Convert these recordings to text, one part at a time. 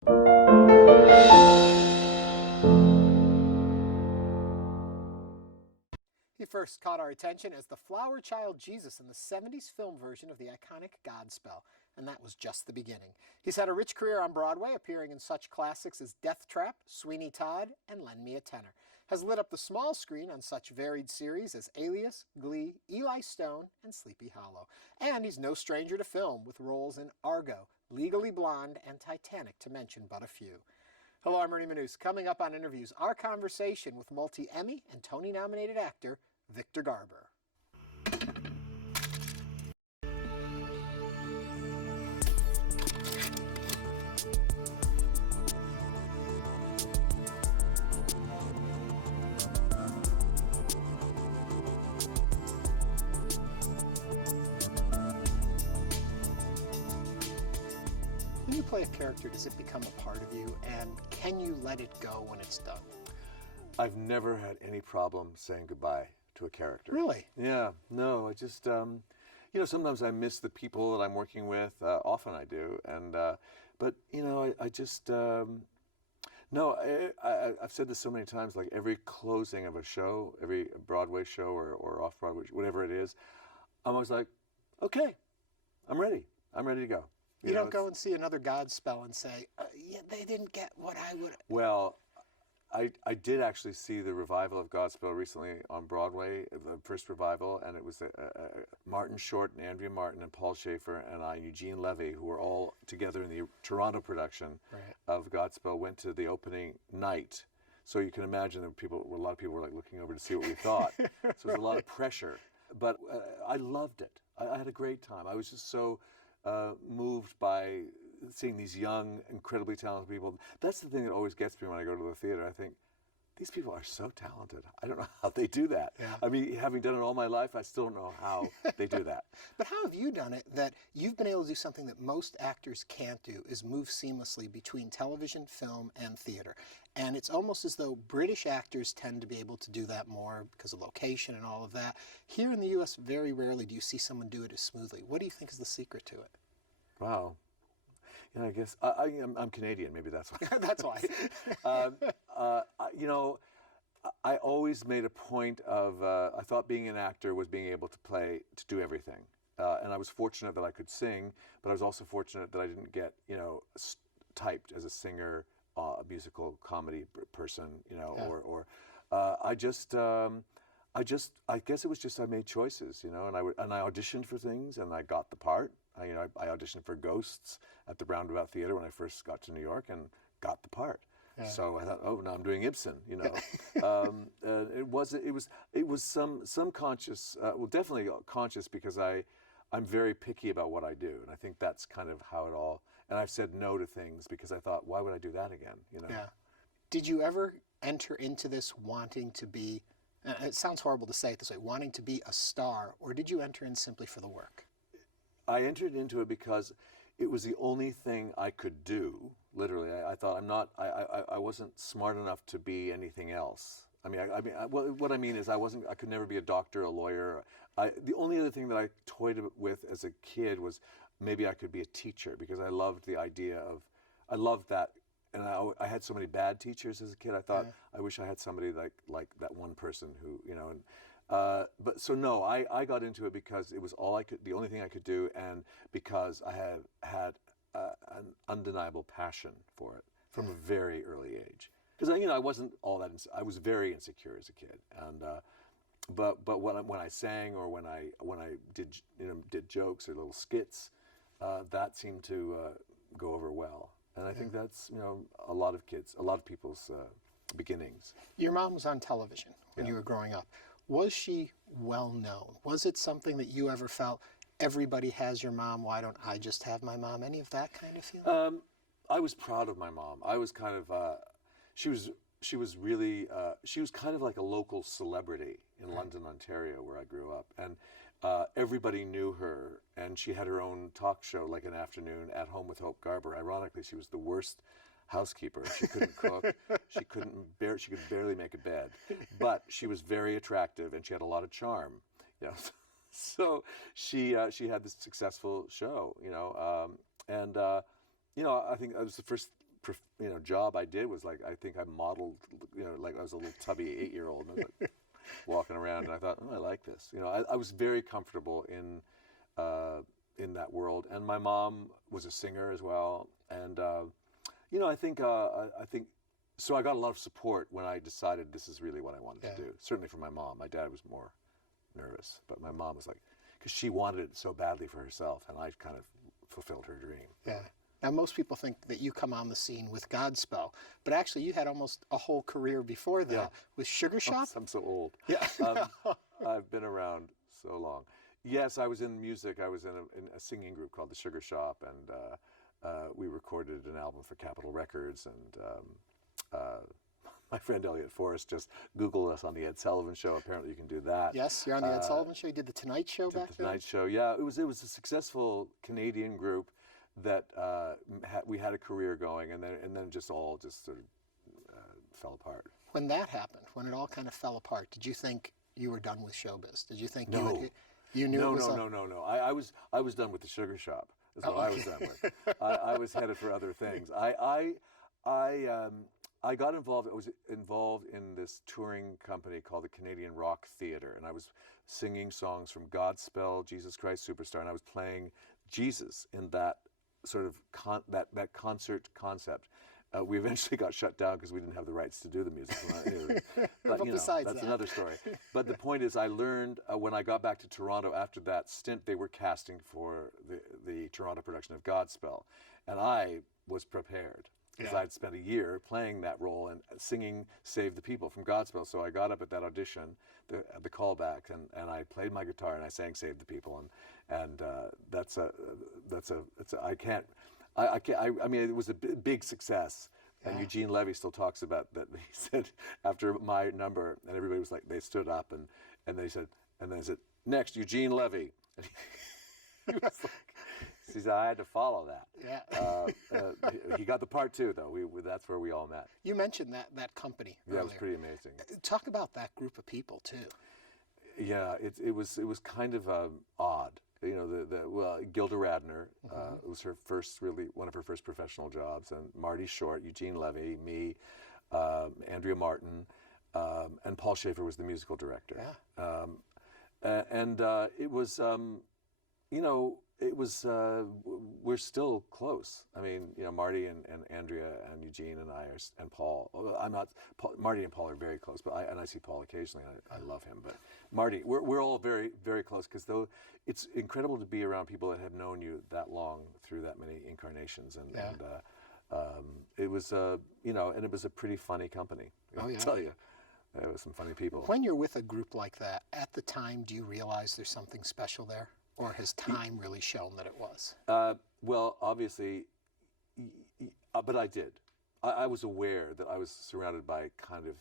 He first caught our attention as the flower child Jesus in the 70s film version of the iconic Godspell, and that was just the beginning. He's had a rich career on Broadway, appearing in such classics as Death Trap, Sweeney Todd, and Lend Me a Tenor. Has lit up the small screen on such varied series as Alias, Glee, Eli Stone, and Sleepy Hollow. And he's no stranger to film, with roles in Argo, Legally Blonde, and Titanic, to mention but a few. Hello, I'm Ernie Manouse. Coming up on Interviews, our conversation with multi-Emmy and Tony-nominated actor Victor Garber. When you play a character, does it become a part of you, and can you let it go when it's done? I've never had any problem saying goodbye to a character. Really? Yeah, no, I just, sometimes I miss the people that I'm working with, often I do, and, but, I just, no, I've said this so many times, like every closing of a show, every Broadway show or off-Broadway, whatever it is, I'm always like, okay, I'm ready to go. You don't go and see another Godspell and say, yeah, they didn't get what I would. Well, I did actually see the revival of Godspell recently on Broadway, the first revival, and it was Martin Short and Andrea Martin and Paul Schaefer and Eugene Levy, who were all together in the Toronto production of Godspell, went to the opening night. So you can imagine that a lot of people were like looking over to see what we thought. So there was a lot of pressure, but I loved it. I had a great time. I was just so moved by seeing these young, incredibly talented people. That's the thing that always gets me when I go to the theater. I think, these people are so talented. I don't know how they do that. Yeah. I mean, having done it all my life, I still don't know how they do that. But how have you done it that you've been able to do something that most actors can't do, is move seamlessly between television, film, and theater? And it's almost as though British actors tend to be able to do that more because of location and all of that. Here in the U.S., very rarely do you see someone do it as smoothly. What do you think is the secret to it? Wow. I guess I'm Canadian. Maybe that's why. That's why. I always made a point of, I thought being an actor was being able to do everything. And I was fortunate that I could sing, but I was also fortunate that I didn't get, typed as a singer, a musical comedy person, I guess it was just I made choices, and I auditioned for things and I got the part. I auditioned for Ghosts at the Roundabout Theater when I first got to New York and got the part. Yeah. So I thought, oh, now I'm doing Ibsen, It was some conscious, definitely conscious, because I'm very picky about what I do, and I think that's kind of how it all. And I've said no to things because I thought, why would I do that again? Yeah. Did you ever enter into this wanting to be? It sounds horrible to say it this way, wanting to be a star, or did you enter in simply for the work? I entered into it because it was the only thing I could do. Literally, I thought I wasn't smart enough to be anything else. What I mean is I could never be a doctor, a lawyer. The only other thing that I toyed with as a kid was maybe I could be a teacher, because I loved the idea of, I loved that. And I had so many bad teachers as a kid. I thought, I wish I had somebody like that one person who, but so no, I got into it because it was the only thing I could do, and because I had an undeniable passion for it from a very early age. Because I wasn't all that. I was very insecure as a kid, and but when I sang or when I did jokes or little skits, that seemed to go over well. And I think that's a lot of people's beginnings. Your mom was on television when you were growing up. Was she well known? Was it something that you ever felt, everybody has your mom, why don't I just have my mom? Any of that kind of feeling? I was proud of my mom. I was kind of, she was kind of like a local celebrity in London, Ontario, where I grew up. And everybody knew her, and she had her own talk show, like an afternoon at home with Hope Garber. Ironically, she was the worst housekeeper. She couldn't cook. She could barely make a bed, but she was very attractive and she had a lot of charm. So she had this successful show. I think it was the first job I did was like, I think I modeled, like I was a little tubby 8-year-old, and I was like walking around, and I thought, oh, I like this. I was very comfortable in that world, and my mom was a singer as well, and I think so. I got a lot of support when I decided this is really what I wanted to do. Certainly from my mom. My dad was more nervous, but my mom was like, because she wanted it so badly for herself, and I kind of fulfilled her dream. Yeah. Now, most people think that you come on the scene with Godspell, but actually you had almost a whole career before that with Sugar Shop. I'm so old. Yeah. I've been around so long. Yes, I was in music. I was in a singing group called the Sugar Shop, and we recorded an album for Capitol Records, and my friend Elliot Forrest just Googled us on the Ed Sullivan Show. Apparently you can do that. Yes, you're on the Ed Sullivan Show. You did the Tonight Show back then? The Tonight Show, yeah. It was a successful Canadian group that we had a career going, and then just sort of fell apart. When that happened, when it all kind of fell apart, did you think you were done with showbiz? Did you think you knew it was No. I was done with the Sugar Shop. Is what I was done with. I was headed for other things. I got involved. I was involved in this touring company called the Canadian Rock Theatre, and I was singing songs from Godspell, Jesus Christ Superstar, and I was playing Jesus in that sort of that concert concept. We eventually got shut down because we didn't have the rights to do the music. But that's another story. But the point is, I learned when I got back to Toronto after that stint, they were casting for the Toronto production of Godspell, and I was prepared because I'd spent a year playing that role and singing "Save the People" from Godspell. So I got up at that audition, the callback, and I played my guitar and I sang "Save the People," and I mean, it was a big success, and Eugene Levy still talks about that. He said after my number, and everybody was like, they stood up, and they said, next, Eugene Levy. And he was like, he said, I had to follow that. Yeah. He got the part too, though. That's where we all met. You mentioned that company earlier. Yeah, it was pretty amazing. Talk about that group of people too. Yeah, it was kind of odd. Gilda Radner, it was one of her first professional jobs, and Marty Short, Eugene Levy, me, Andrea Martin, and Paul Schaefer was the musical director. Yeah. It was, we're still close. I mean, Marty and Andrea and Eugene and I and Paul. Marty and Paul are very close, but I see Paul occasionally. I love him, but Marty, we're all very, very close because it's incredible to be around people that have known you that long through that many incarnations, and it was and it was a pretty funny company. I'll tell you. There was some funny people. When you're with a group like that, at the time, do you realize there's something special there? Or has time really shown that it was? Well, obviously, but I did. I was aware that I was surrounded by kind of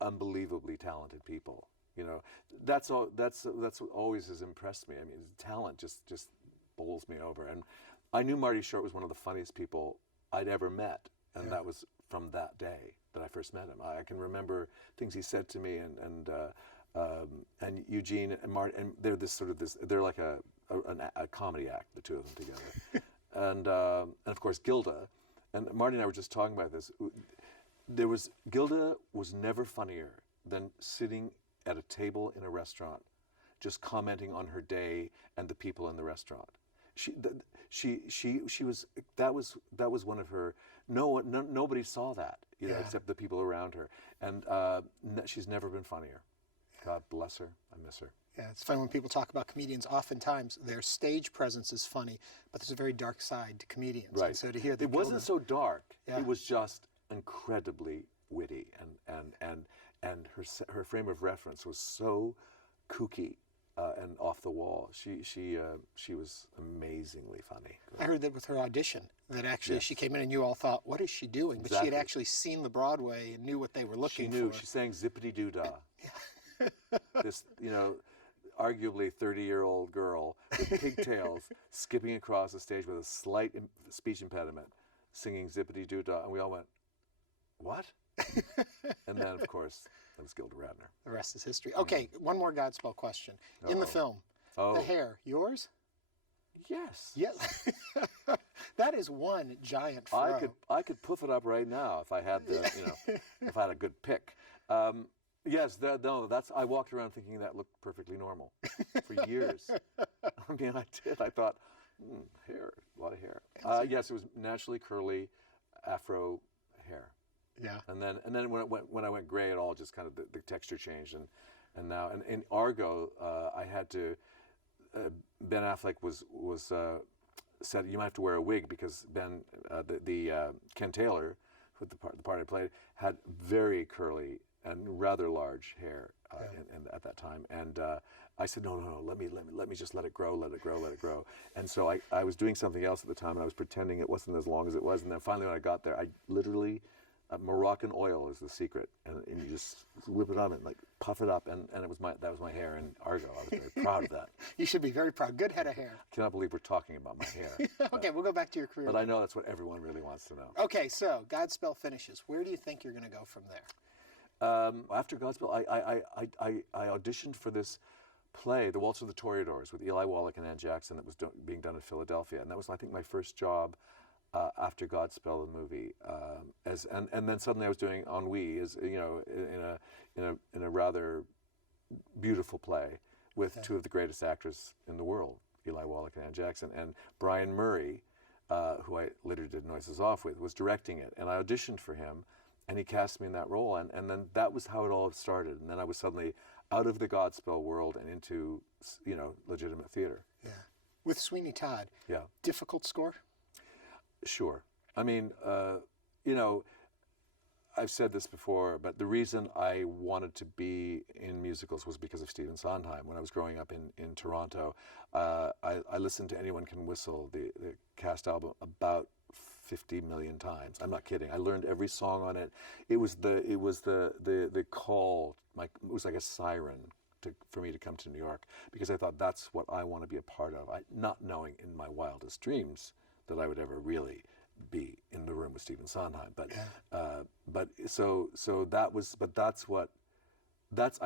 unbelievably talented people. That's what always has impressed me. I mean, talent just bowls me over. And I knew Marty Short was one of the funniest people I'd ever met, and that was from that day that I first met him. I can remember things he said to me, and Eugene and Martin, and they're like a comedy act, the two of them together, and of course Gilda, and Marty and I were just talking about this. Gilda was never funnier than sitting at a table in a restaurant, just commenting on her day and the people in the restaurant. That was one of her. Nobody saw that, except the people around her, and she's never been funnier. God bless her. I miss her. Yeah, it's funny when people talk about comedians. Oftentimes, their stage presence is funny, but there's a very dark side to comedians. Right. And so to hear that it wasn't so dark. Yeah. It was just incredibly witty, and her frame of reference was so kooky and off the wall. She was amazingly funny. I heard that with her audition, that actually she came in and you all thought, what is she doing? But she had actually seen the Broadway and knew what they were looking for. She knew. She sang Zippity Doo Dah. This, arguably 30-year-old girl with pigtails skipping across the stage with a slight speech impediment, singing Zippity Doo Dah, and we all went, what? And then, of course, that was Gilda Radner. The rest is history. Okay, one more Godspell question. In the film, the hair, yours? Yes. Yes. That is one giant fro. I could puff it up right now if I had the, if I had a good pick. Yes, I walked around thinking that looked perfectly normal for years. I mean, I did. I thought, hair, a lot of hair. Yes, it was naturally curly, afro hair. Yeah. And then when I went gray, it all just kind of the texture changed, and now in Argo, I had to. Ben Affleck was said you might have to wear a wig because Ben, Ken Taylor, with the part I played, had very curly and rather large hair at that time, and I said no, let me just let it grow. And so I was doing something else at the time, and I was pretending it wasn't as long as it was, and then finally when I got there, I literally. Moroccan oil is the secret, and you just whip it up and like puff it up, and that was my hair in Argo. I was very proud of that. You should be very proud. Good head of hair. I cannot believe we're talking about my hair. Okay, we'll go back to your career. But I know that's what everyone really wants to know. Okay, so Godspell finishes. Where do you think you're going to go from there? After Godspell, I auditioned for this play, The Waltz of the Toreadors, with Eli Wallach and Ann Jackson, that was being done in Philadelphia, and that was, I think, my first job. After Godspell, the movie, and then suddenly I was doing Ennui, in a rather beautiful play with two of the greatest actors in the world, Eli Wallach and Ann Jackson, and Brian Murray, who I later did Noises Off with, was directing it, and I auditioned for him, and he cast me in that role, and then that was how it all started, and then I was suddenly out of the Godspell world and into legitimate theater. Yeah, with Sweeney Todd. Yeah, difficult score. Sure. I mean, I've said this before, but the reason I wanted to be in musicals was because of Stephen Sondheim. When I was growing up in Toronto, I listened to Anyone Can Whistle, the cast album, about 50 million times. I'm not kidding. I learned every song on it. It was the call. It was like a siren for me to come to New York, because I thought that's what I want to be a part of. Not knowing in my wildest dreams that I would ever really be in the room with Stephen Sondheim, but I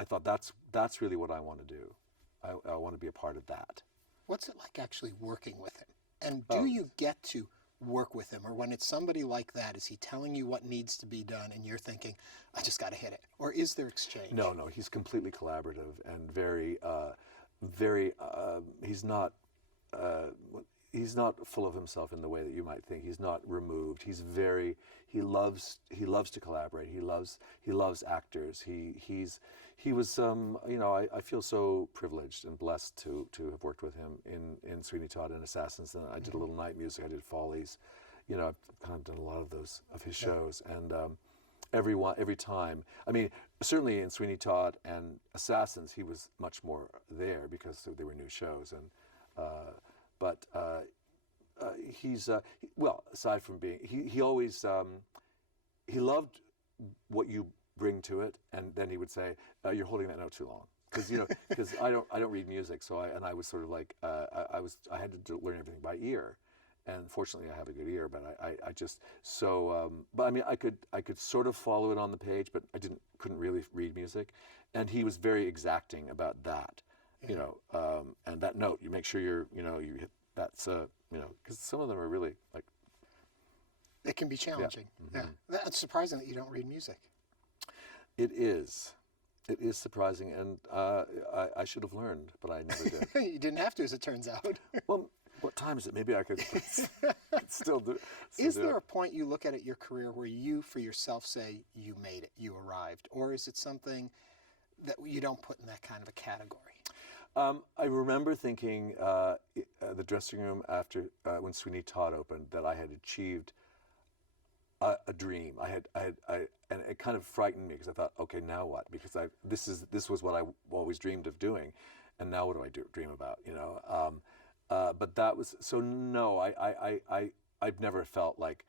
thought that's really what I want to do. I want to be a part of that. What's it like actually working with him? And do you get to work with him, or when it's somebody like that, is he telling you what needs to be done, and you're thinking, I just got to hit it, or is there exchange? No, he's completely collaborative and very, he's not. He's not full of himself in the way that you might think. He's not removed. He loves to collaborate. He loves actors. He was I feel so privileged and blessed to have worked with him in Sweeney Todd and Assassins. And I did a little night music. I did Follies. I've kind of done a lot of his shows, and every time. I mean, certainly in Sweeney Todd and Assassins, he was much more there because they were new shows, and. But he's aside from being, he always he loved what you bring to it, and then he would say, "You're holding that note too long," because I don't read music, so I was sort of like I had to learn everything by ear, and fortunately I have a good ear, but I just but I mean I could sort of follow it on the page, but couldn't really read music, and he was very exacting about that. And that note, you make sure you hit that's, because some of them are really like. It can be challenging. Yeah. Mm-hmm. Yeah. That's surprising that you don't read music. It is. It is surprising, and I should have learned, but I never did. You didn't have to, as it turns out. Well, what time is it? Maybe I could still do. Is there a point you look at your career where you, for yourself, say you made it, you arrived, or is it something that you don't put in that kind of a category? I remember thinking the dressing room after when Sweeney Todd opened that I had achieved a dream. And it kind of frightened me because I thought, okay, now what? Because this was what I always dreamed of doing, and now what do I dream about? But that was so. No, I've never felt like,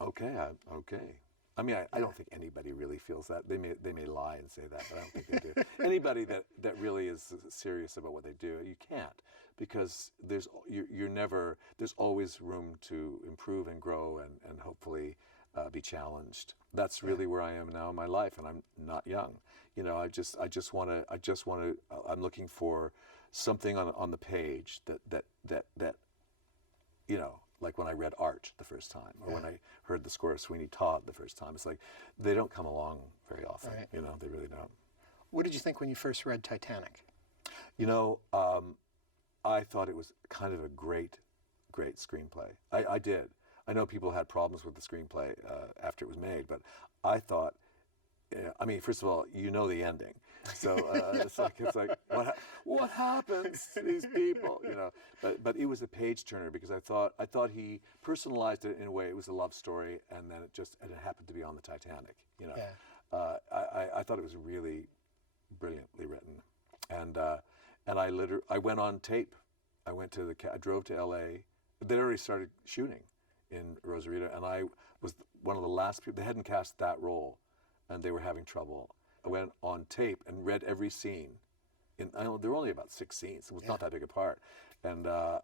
okay. I mean, I don't think anybody really feels that. They may lie and say that, but I don't think they do. Anybody that really is serious about what they do, you can't, because there's always room to improve and grow and hopefully be challenged. That's really where I am now in my life, and I'm not young. I just want to. I'm looking for something on the page that you know, like when I read Art the first time, or when I heard the score of Sweeney Todd the first time. It's like, they don't come along very often, you know, they really don't. What did you think when you first read Titanic? You know, I thought it was kind of a great screenplay. I did. I know people had problems with the screenplay after it was made, but I thought, I mean, first of all, you know the ending. So it's like what happens to these people, you know? But it was a page turner, because I thought he personalized it in a way. It was a love story, and then it happened to be on the Titanic, you know. I thought it was really brilliantly written, and I went on tape. I drove to L.A. They'd already started shooting in Rosarito, and I was one of the last people. They hadn't cast that role, and they were having trouble. I went on tape and read every scene. I know there were only about 6 scenes. It was not that big a part. And I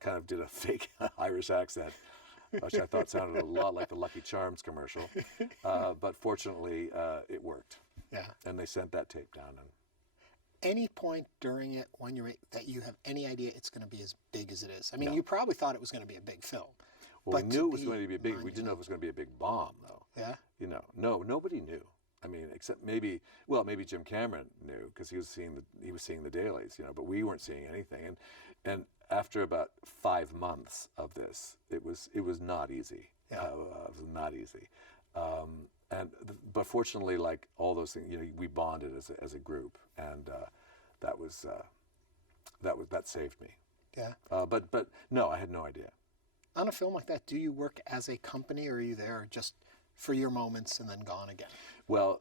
kind of did a fake Irish accent, which I thought sounded a lot like the Lucky Charms commercial. But fortunately, it worked. Yeah. And they sent that tape down. And any point during it when that you have any idea it's going to be as big as it is? I mean, you probably thought it was going to be a big film. Well, we knew it was going to be big. We didn't know it was going to be a big bomb, though. Yeah. You know, nobody knew. I mean, except maybe Jim Cameron knew, because he was seeing the dailies, you know, but we weren't seeing anything. And after about 5 months of this, it was not easy. Yeah. It was not easy. But fortunately, like all those things, you know, we bonded as a group, and that saved me. Yeah. But no, I had no idea. On a film like that, do you work as a company, or are you there just for your moments and then gone again? Well,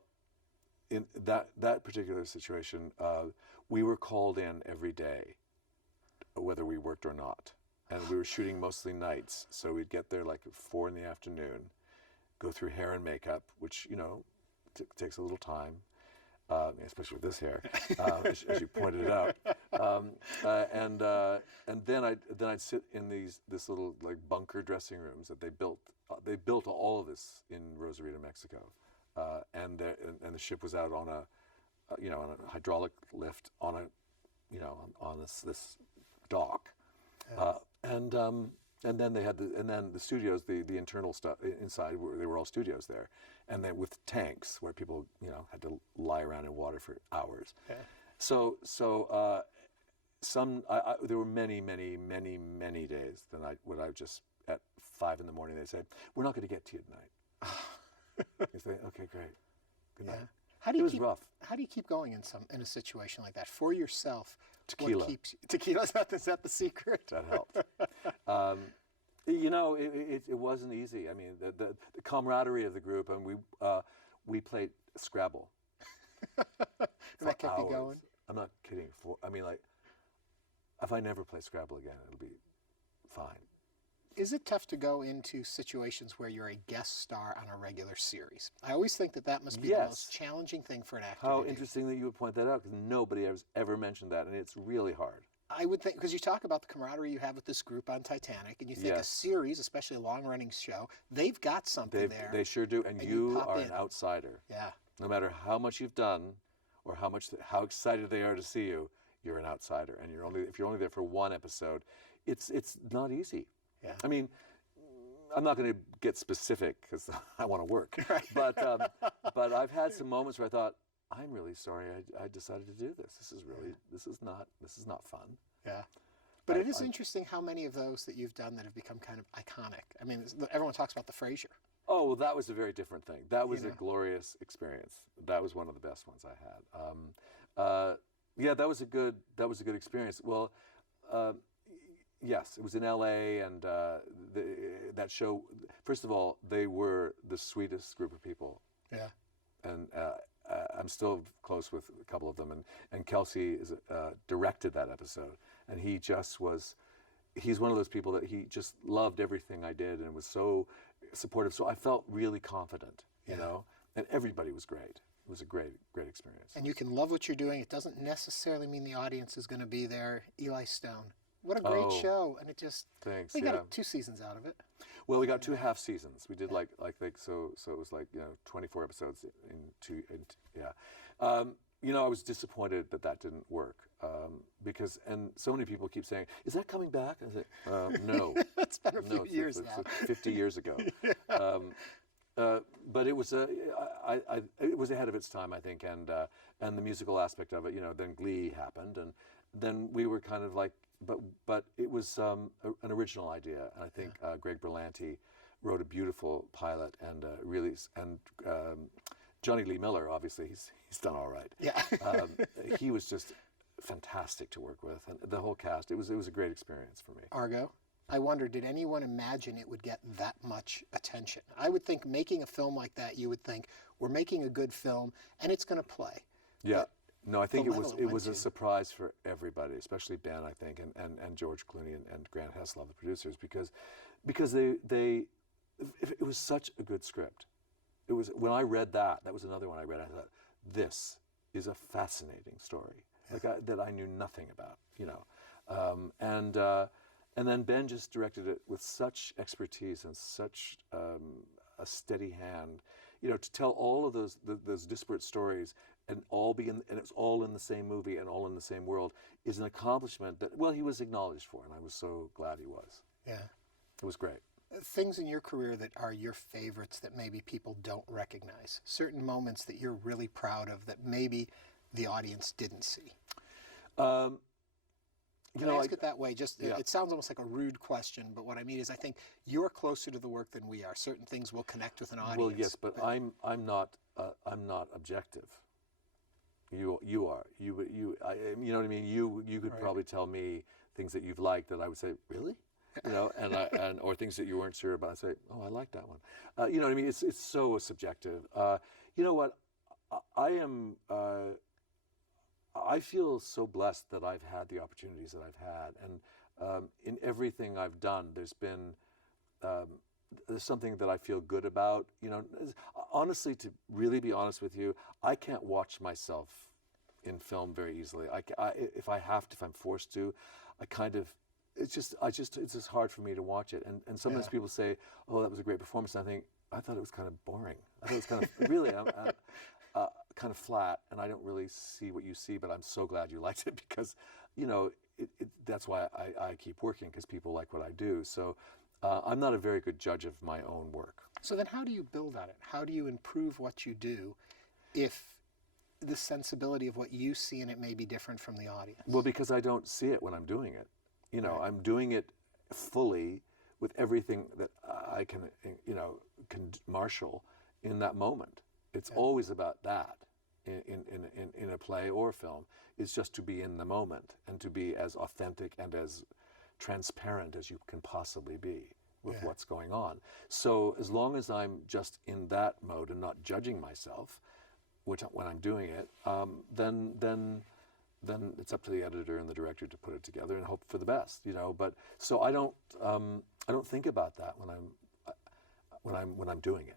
in that particular situation, we were called in every day, whether we worked or not. And we were shooting mostly nights, so we'd get there like at 4 in the afternoon, go through hair and makeup, which, you know, takes a little time, especially with this hair, as you pointed it out. And then I'd sit in this little like bunker dressing rooms that they built. They built all of this in Rosarito, Mexico, and the ship was out on a hydraulic lift on this dock, and then they had the studios, the internal stuff inside, they were all studios there, and then with tanks where people, you know, had to lie around in water for hours. Yeah. So there were many days that I just at 5 in the morning they said, "We're not going to get to you tonight." You say, "Okay, great, good night." Yeah. It was rough. How do you keep going in a situation like that for yourself? Tequila. Tequila, is that the secret? That helped. You know, it wasn't easy. I mean, the camaraderie of the group, and we played Scrabble. That kept you going? I'm not kidding. I mean, like, if I never play Scrabble again, it'll be fine. Is it tough to go into situations where you're a guest star on a regular series? I always think that must be the most challenging thing for an actor. How interesting that you would point that out, because nobody has ever mentioned that, and it's really hard. I would think, because you talk about the camaraderie you have with this group on Titanic, and you think a series, especially a long-running show, they've got something there. They sure do, and you are an outsider. Yeah. No matter how much you've done, or how excited they are to see you, you're an outsider, and if you're only there for 1 episode, it's not easy. Yeah. I mean, I'm not going to get specific because I want to work, but I've had some moments where I thought, I'm really sorry I decided to do this. This is not fun. Yeah. But it is interesting how many of those that you've done that have become kind of iconic. I mean, everyone talks about the Frasier. Oh, well, that was a very different thing. That was a glorious experience. That was one of the best ones I had. Yeah, that was a good experience. Well, yes, it was in L.A. and that show. First of all, they were the sweetest group of people. Yeah. And I'm still close with a couple of them. And Kelsey directed that episode, and he just was. He's one of those people that he just loved everything I did and was so supportive. So I felt really confident, you know. And everybody was great. It was a great experience. And you can love what you're doing. It doesn't necessarily mean the audience is going to be there. Eli Stone. What a great show. And it just... Thanks, we got 2 seasons out of it. Well, we got 2 half seasons. We did so it was like, 24 episodes in 2, you know, I was disappointed that didn't work. because and so many people keep saying, "Is that coming back?" I say, "No." It's been a few No, years it's now. 50 years ago. But it was it was ahead of its time, I think, and the musical aspect of it. You know, then Glee happened, and then we were kind of like, but it was an original idea, and I think Greg Berlanti wrote a beautiful pilot, and Johnny Lee Miller, obviously, he's done all right. Yeah. He was just fantastic to work with, and the whole cast. It was a great experience for me. Argo. I wonder, did anyone imagine it would get that much attention? I would think making a film like that, you would think, we're making a good film, and it's going to play. Yeah. No, I think the it level was it a went to. surprise for everybody, especially Ben, I think, and George Clooney and Grant Heslov, the producers, because it was such a good script. It was, when I read that was another one I read. I thought, this is a fascinating story, that I knew nothing about, you know, and then Ben just directed it with such expertise and such a steady hand, you know, to tell all of those disparate stories and it's all in the same movie and all in the same world is an accomplishment that, well, he was acknowledged for, and I was so glad he was. Yeah. It was great. Things in your career that are your favorites that maybe people don't recognize, certain moments that you're really proud of that maybe the audience didn't see. Can I ask it that way? Just yeah. It sounds almost like a rude question, but what I mean is I think you're closer to the work than we are. Certain things will connect with an audience. Well, yes, but I'm not objective. You are. You know what I mean? You could Right. probably tell me things that you've liked that I would say, really? You know, and or things that you weren't sure about. I say, oh, I like that one. You know what I mean? It's so subjective. You know what? I feel so blessed that I've had the opportunities that I've had, and in everything I've done, there's something that I feel good about. You know, honestly, to really be honest with you, I can't watch myself in film very easily. If I'm forced to, it's just hard for me to watch it. And sometimes people say, "Oh, that was a great performance." And I thought it was kind of boring. I thought it was kind of really kind of flat, and I don't really see what you see. But I'm so glad you liked it, because, you know, that's why I keep working, because people like what I do. So I'm not a very good judge of my own work. So then how do you build on it? How do you improve what you do if the sensibility of what you see in it may be different from the audience? Well, because I don't see it when I'm doing it. You know, Right. I'm doing it fully with everything that I can marshal in that moment. It's always about that in a play or a film, is just to be in the moment and to be as authentic and as transparent as you can possibly be with what's going on. So as long as I'm just in that mode and not judging myself, when I'm doing it, then it's up to the editor and the director to put it together and hope for the best, you know. But so I don't think about that when I'm doing it.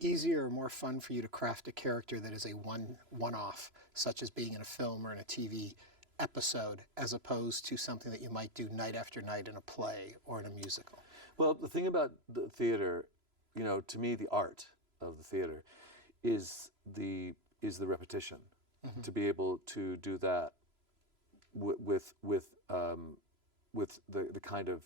Easier or more fun for you to craft a character that is a one-off, such as being in a film or in a TV episode, as opposed to something that you might do night after night in a play or in a musical? Well, the thing about the theater, you know, to me, the art of the theater is the repetition. Mm-hmm. To be able to do that with the kind of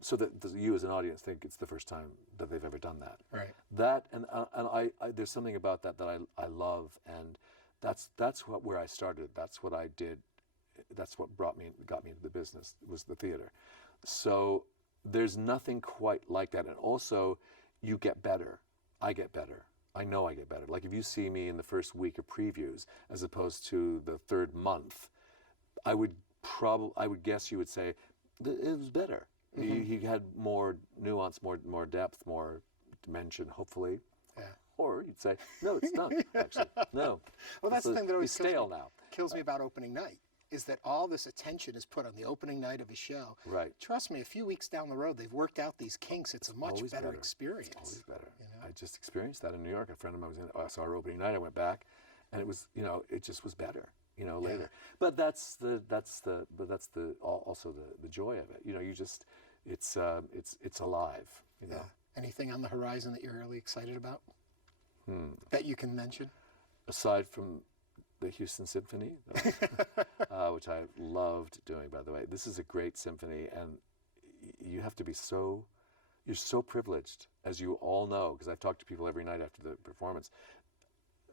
so that you as an audience think it's the first time that they've ever done that. Right. That and I there's something about that I love, and that's where I started. That's what I did. That's what got me into the business, was the theater. So there's nothing quite like that. And also, you get better. I get better. I know I get better. Like if you see me in the first week of previews as opposed to the third month, I would guess you would say it was better. Mm-hmm. He had more nuance, more depth, more dimension, hopefully. Yeah. Or you'd say, no, it's not, actually. No. Well, that's the thing that always he's stale now. Kills me about opening night, is that all this attention is put on the opening night of a show. Right. Trust me, a few weeks down the road, they've worked out these kinks. It's a much better It's experience. always better. You know? I just experienced that in New York. A friend of mine saw our opening night. I went back, and it was, you know, it just was better, you know, later. But that's also the joy of it. You know, you just, it's alive, you know. Anything on the horizon that you're really excited about? That you can mention? Aside from the Houston Symphony, which I loved doing, by the way. This is a great symphony, and you have to be you're so privileged, as you all know, because I've talked to people every night after the performance.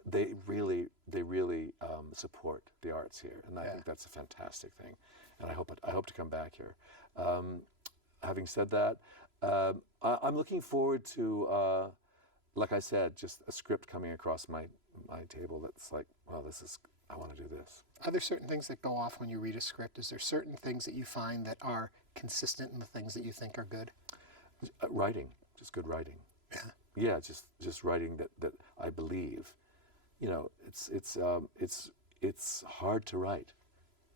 They really support the arts here, and I think that's a fantastic thing. And I hope to come back here. Having said that, I'm looking forward to, like I said, just a script coming across my table that's like, well, I want to do this. Are there certain things that go off when you read a script? Is there certain things that you find that are consistent in the things that you think are good? Writing, just good writing. Yeah. Yeah, just writing that I believe. You know, it's hard to write.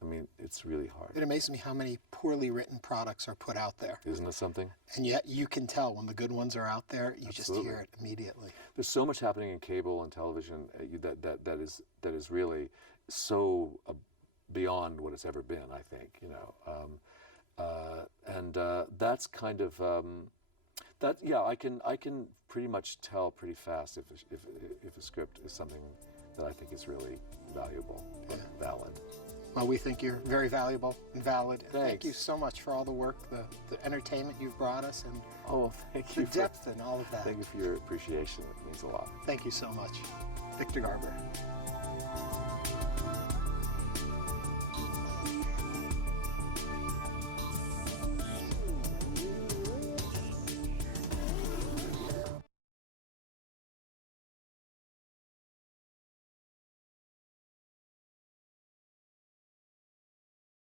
I mean, it's really hard. It amazes me how many poorly written products are put out there. Isn't it something? And yet you can tell when the good ones are out there. You Absolutely. just hear it immediately. There's so much happening in cable and television that is really so beyond what it's ever been, I think. You know, and that's kind of that. Yeah, I can pretty much tell pretty fast if a script is something that I think is really valuable and valid. Well, we think you're very valuable and valid. Thanks. Thank you so much for all the work, the entertainment you've brought us, and Thank you. the depth and all of that. Thank you for your appreciation. It means a lot. Thank you so much. Victor Garber.